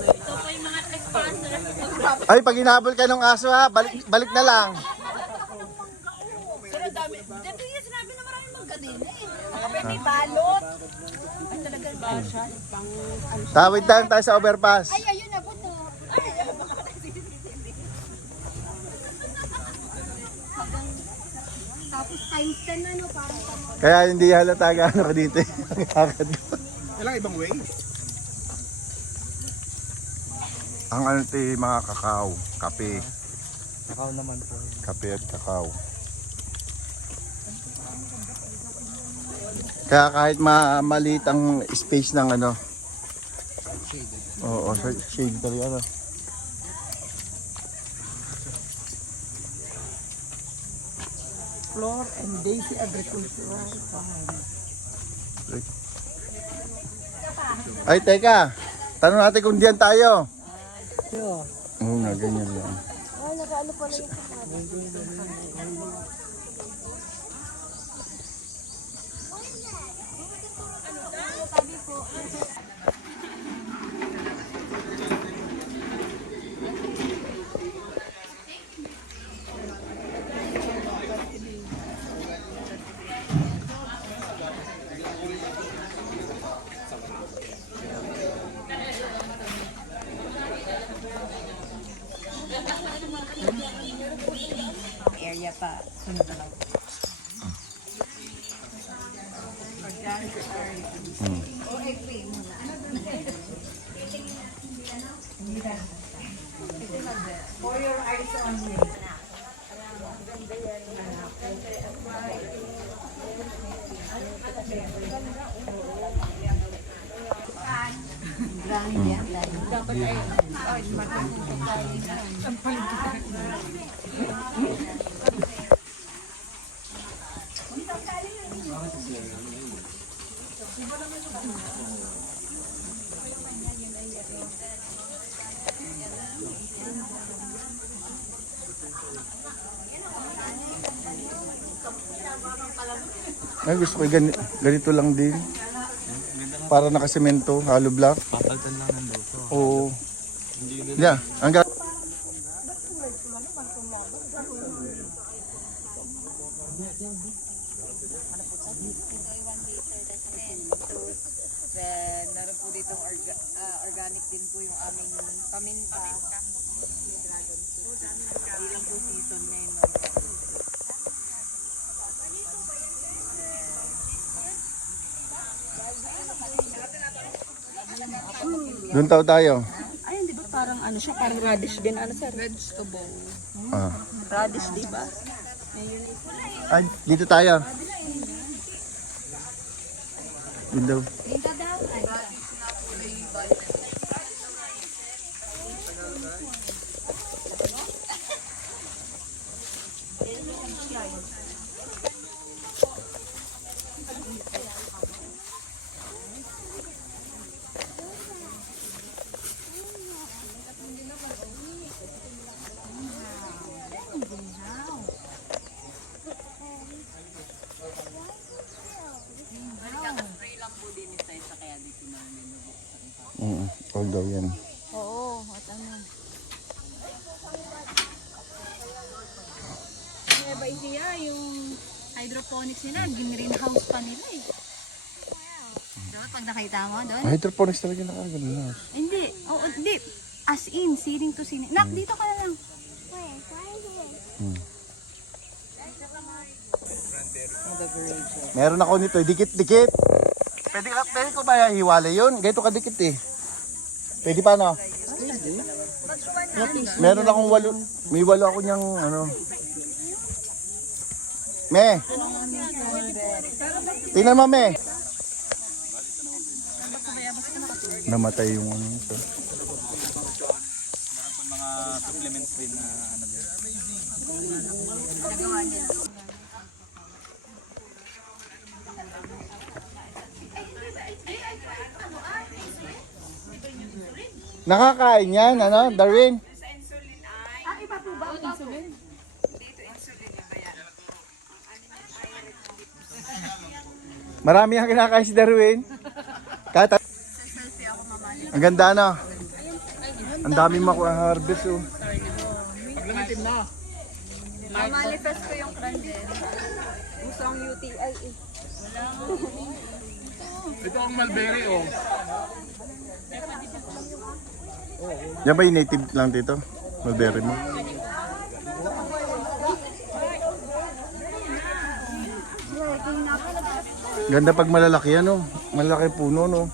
Ito po yung mga trespasser. Ay, pag hinabol ka ng aso ha, balik na lang. Pero dami. Dito yung sinabi na maraming mangga din eh. Kapag may balot. Ay talaga ba siya? Pang ano siya? Tawid tayo sa overpass. Ay, ayun na po to. Ay, tapos times 10 na no, parang Kaya hindi halata gaano ka dito. Walang ibang way? Ang ano ito mga kakao, kape. Kakao naman po. Kape at kakao. Kaya kahit maliit ang space ng ano. Oo, shade talaga. Floor and Daisy Agricultural Farm. Ay, teka. Tanong natin kung diyan tayo. Yeah. Oo nga, ganyan lang. ay, nag-ano pala yung area pa. Sunod na lang. Organic area. O, FP muna. For your eyes only. Dapat ay matutunan tayo na. Ang Ay, gusto ko ganito lang din. Para nakasemento, hollow block. Papalitan lang ng luto. Oo. Yeah, hanggang Then, meron po dito organic din po yung aming paminta. Hindi lang po season ngayon. doon tayo. Ayun, di ba parang ano siya? Parang radish din. Ano sir? Vegetable. Ah. Radish, di ba? Ay, dito tayo. Window. Although yan. Oo, at ano. Kaya ba siya yung hydroponics nila, greenhouse pa nila eh. Doon, pag nakita mo doon? Hydroponics talaga nakagano na. Hindi, oo, hindi. As in, ceiling to ceiling. Nak, dito ka na lang. Meron ako nito, dikit-dikit. Pwede ko ba hiwalay yun? Ganito kadikit eh. Pwede pa no? Meron akong may 8 ako niyang ano. Me. Tingnan mo, me. Namatay yung ano ito. Mga supplements din na ano din. Nakakain yan, ano, Darwin? Iba po ba ang insulin? Marami ang kinakain si Darwin. Kata. Ang ganda, no? Ang dami makuha-harvest oh. Manifest ko yung cranberry. Gusto ang UTI eh. Ito ang mulberry oh. Yan ba yung native lang dito? Mulberry mo? Ganda pag malalaki yan oh. Malaki puno no.